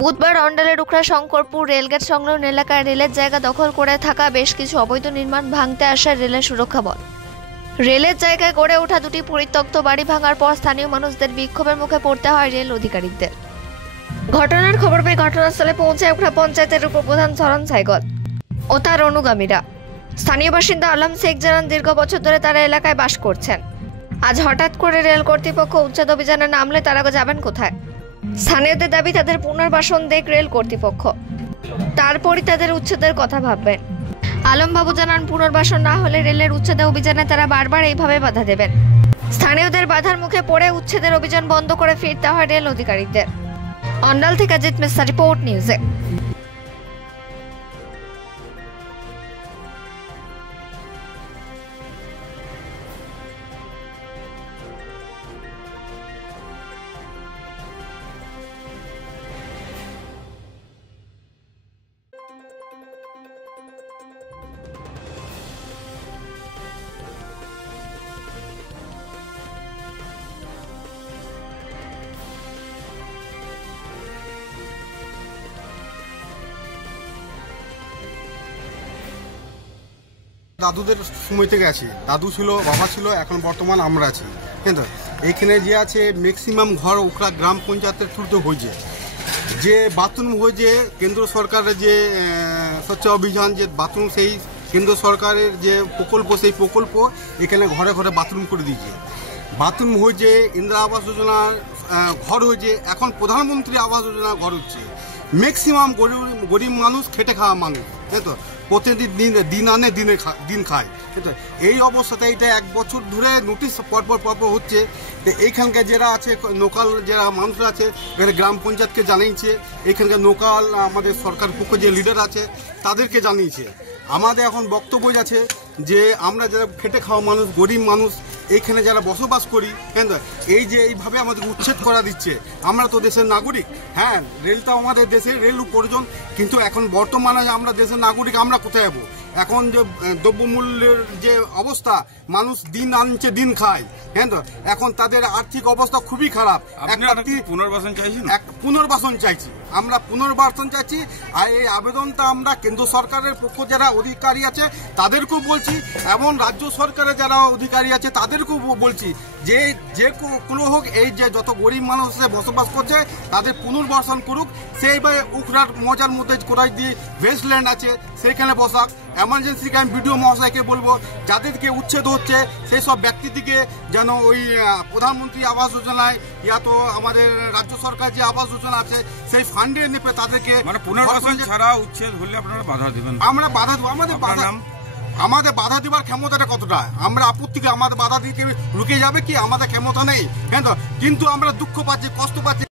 বুধবার অন্ডালের উখড়া শঙ্করপুর রেলগেট সংলগ্ন এলাকায় রেলের জায়গা দখল করে থাকা বেশ কিছু অবৈধ নির্মাণ ভাঙতে আসে রেলের সুরক্ষা বল। রেলের জায়গায় গড়ে ওঠা দুটি পরিত্যক্ত বাড়ি ভাঙার পর স্থানীয় মানুষদের বিক্ষোভের মুখে পড়তে হয় রেল আধিকারিকদের। ঘটনার খবর পেয়ে ঘটনাস্থলে পৌঁছায় উখড়া পঞ্চায়েতের উপপ্রধান সরণ সাইগল ও তার অনুগামীরা। স্থানীয় বাসিন্দা আলম শেখ জানান, দীর্ঘ বছর ধরে তারা এলাকায় বাস করছেন। আজ হঠাৎ করে রেল কর্তৃপক্ষ উচ্ছেদ অভিযানে নামলে তারা যাবেন কোথায়? স্থানীয়দের দাবি তাদের পুনর্বাসন দেখ রেল কর্তৃপক্ষ, তারপরই তাদের উচ্ছেদের কথা ভাববেন। আলম বাবু জানান, পুনর্বাসন না হলে রেলের উচ্ছেদ অভিযানে তারা বারবার এইভাবে বাধা দেবেন। স্থানীয়দের বাধার মুখে পড়ে উচ্ছেদের অভিযান বন্ধ করে ফিরতে হয় রেল আধিকারিকদের। অন্ডাল থেকে অজিত মিশ্রা, রিপোর্ট নিউজে। দাদুদের সময় থেকে আছে, দাদু ছিল, বাবা ছিল, এখন বর্তমান আমরা আছি। কিন্তু এইখানে যে আছে ম্যাক্সিমাম ঘর উখড়া গ্রাম পঞ্চায়েতের থ্রুতে হয়েছে। যে বাথরুম হয়েছে কেন্দ্র সরকারের যে স্বচ্ছ অভিযান, যে বাথরুম সেই কেন্দ্র সরকারের যে প্রকল্প, সেই প্রকল্প এখানে ঘরে ঘরে বাথরুম করে দিয়েছে। বাথরুম হয়েছে, ইন্দিরা আবাস যোজনার ঘর হয়েছে, এখন প্রধানমন্ত্রী আবাস যোজনার ঘর হচ্ছে। ম্যাক্সিমাম গরিব মানুষ, খেটে খাওয়া মানুষ, তাই তো, প্রতিদিন দিন আনে দিন খায়। এই অবস্থাতে এটা 1 বছর ধরে নোটিশ পরপর হচ্ছে। এইখানকার যারা আছে লোকাল যারা মানুষরা আছে, গ্রাম পঞ্চায়েতকে জানিয়েছে, এইখানকার লোকাল আমাদের সরকার পক্ষ যে লিডার আছে তাদেরকে জানিয়েছে। আমাদের এখন বক্তব্য আছে যে আমরা যারা খেটে খাওয়া মানুষ, গরিব মানুষ, এইখানে যারা বসবাস করি, কেন এই যে এইভাবে আমাদের উচ্ছেদ করা দিচ্ছে। আমরা তো দেশের নাগরিক, হ্যাঁ, রেলটা আমাদের দেশের, রেল প্রয়োজন, কিন্তু এখন বর্তমানে আমরা দেশের নাগরিক, আমরা কোথায় যাবো? এখন যে দ্রব্যমূল্যের যে অবস্থা, মানুষ দিন আনছে দিন খায়, হ্যাঁ, তো এখন তাদের আর্থিক অবস্থা খুবই খারাপ। পুনর্বাসন চাইছি, পুনর্বাসন চাইছি, আমরা পুনর্বাসন চাইছি। আর এই আবেদনটা আমরা কেন্দ্র সরকারের পক্ষ যারা অধিকারী আছে তাদেরকেও বলছি, এবং রাজ্য সরকারের যারা অধিকারী আছে তাদেরকেও বলছি যে কোনো হোক, এই যে যত গরিব মানুষ বসবাস করছে তাদের পুনর্বাসন করুক। সেইভাবে উখড়ার মজার মধ্যে কোথায় দিয়ে ভেস্টল্যান্ড আছে সেইখানে বসাক। এমার্জেন্সি আমি বিডিও মহাশয়কে বলবো, যাদেরকে উচ্ছেদ হচ্ছে সেই সব ব্যক্তিটিকে যেন ওই প্রধানমন্ত্রী আবাস যোজনায়, ইয়া তো আমাদের রাজ্য সরকার যে আবাস যোজনা আছে সেই ফান্ডে নেপে তাদেরকে, মানে পুনর্বাসন ছাড়া উচ্ছেদ হলে আপনারা বাধা দিবেন? আমরা বাধা দেবো। আমাদের বাধা দেওয়ার ক্ষমতাটা কতটা? আমরা আপত্তিকে আমাদের বাধা দিতে রুকে যাবে কি? আমাদের ক্ষমতা নেই, কিন্তু আমরা দুঃখ পাচ্ছি, কষ্ট পাচ্ছি।